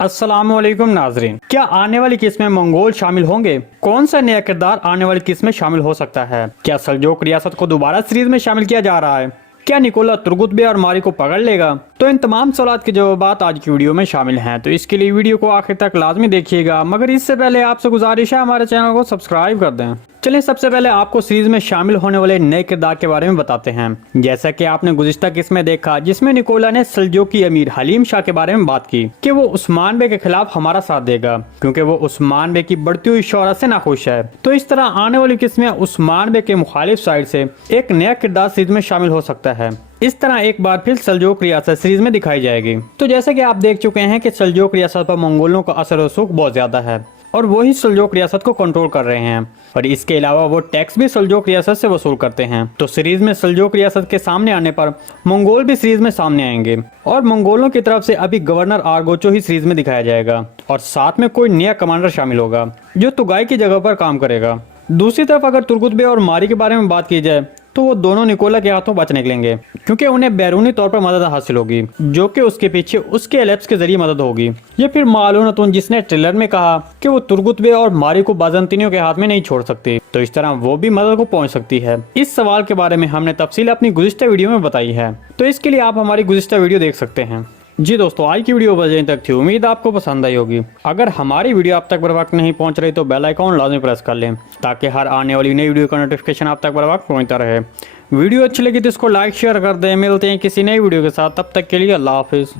अस्सलामुअलैकुम नाजरीन, क्या आने वाली किस्त में मंगोल शामिल होंगे? कौन सा नया किरदार आने वाली किस्त में शामिल हो सकता है? क्या सल्जोक रियासत को दोबारा सीरीज में शामिल किया जा रहा है? क्या निकोला तुर्गुत बे और मारी को पकड़ लेगा? तो इन तमाम सवालों के जवाब आज की वीडियो में शामिल हैं, तो इसके लिए वीडियो को आखिर तक लाजमी देखिएगा। मगर इससे पहले आपसे गुजारिश है हमारे चैनल को सब्सक्राइब कर दें। चलिए सबसे पहले आपको सीरीज में शामिल होने वाले नए किरदार के बारे में बताते हैं। जैसा कि आपने गुज़िश्ता किस्त में देखा, जिसमें निकोला ने सल्जोकी अमीर हलीम शाह के बारे में बात की कि वो उस्मान बे के खिलाफ हमारा साथ देगा क्योंकि वो उस्मान बे की बढ़ती हुई शोहरत से नाखुश है। तो इस तरह आने वाली किस्त में उस्मान बे के मुखालिफ साइड से एक नया किरदार सीरीज में शामिल हो सकता है। इस तरह एक बार फिर सल्जोक रियासत सीरीज में दिखाई जाएगी। तो जैसे कि आप देख चुके हैं कि सल्जोक रियासत पर मंगोलों का असर रसूख बहुत ज्यादा है और वही सल्जोक रियासत को कंट्रोल कर रहे हैं और इसके अलावा वो टैक्स भी सल्जोक रियासत से वसूल करते हैं। तो सीरीज में सल्जोक रियासत के सामने आने पर मंगोल भी सीरीज में सामने आएंगे और मंगोलों की तरफ से अभी गवर्नर आर्गोचो ही सीरीज में दिखाया जाएगा और साथ में कोई नया कमांडर शामिल होगा जो तुगाई की जगह पर काम करेगा। दूसरी तरफ अगर तुर्गुत बे और मारी के बारे में बात की जाए तो वो दोनों निकोला के हाथों बच निकलेंगे क्योंकि उन्हें बैरूनी तौर पर मदद हासिल होगी जो कि उसके पीछे उसके एलेप्स के जरिए मदद होगी। ये फिर मालूम जिसने ट्रेलर में कहा कि वो तुर्गुत बे और मारी को बाजंतीनियों के हाथ में नहीं छोड़ सकती, तो इस तरह वो भी मदद को पहुंच सकती है। इस सवाल के बारे में हमने तफसील अपनी गुज़िश्ता वीडियो में बताई है, तो इसके लिए आप हमारी गुज़िश्ता वीडियो देख सकते हैं। जी दोस्तों, आज की वीडियो बस यहीं तक थी। उम्मीद आपको पसंद आई होगी। अगर हमारी वीडियो आप तक बर वक्त नहीं पहुंच रही तो बेल आइकॉन लाजमी प्रेस कर लें ताकि हर आने वाली नई वीडियो का नोटिफिकेशन आप तक बर वक्त पहुंचता रहे। वीडियो अच्छी लगी तो इसको लाइक शेयर कर दें। मिलते हैं किसी नई वीडियो के साथ, तब तक के लिए अल्लाह हाफिज़।